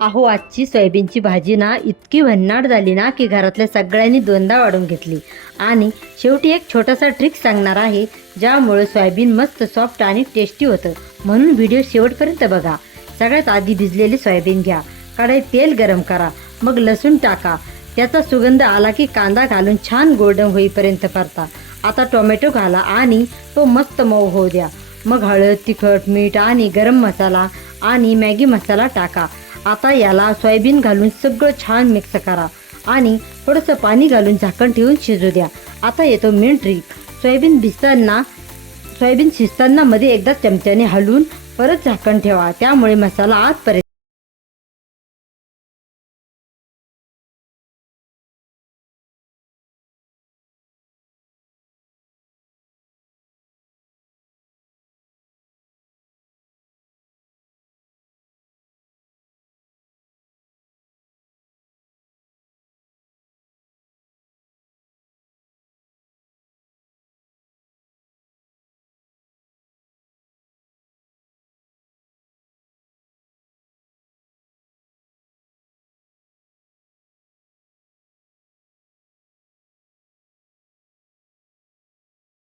अहो आजची सोयाबीनची भाजी ना इतकी भन्नाट झाली ना की घरातल्या सगळ्यांनी दोनदा वाढून घेतली. आणि शेवटी एक छोटासा ट्रिक सांगणार आहे ज्यामुळे सोयाबीन मस्त सॉफ्ट आणि टेस्टी होतं. म्हणून व्हिडिओ शेवटपर्यंत बघा. सगळ्यात आधी भिजलेली सोयाबीन घ्या. कढईत तेल गरम करा. मग लसूण टाका. त्याचा सुगंध आला की कांदा घालून छान गोल्डन होईपर्यंत परता. आता टोमॅटो घाला आणि तो मस्त मऊ होऊ द्या. मग हळद, तिखट, मीठ आणि गरम मसाला आणि मॅगी मसाला टाका. आता याला सोयाबीन घालून सगळं छान मिक्स करा आणि थोडंसं पाणी घालून झाकण ठेवून शिजू द्या. आता येतो मेन ट्रिक. सोयाबीन शिजताना मध्ये एकदा चमच्याने हलवून परत झाकण ठेवा. त्यामुळे मसाला आतपर्यंत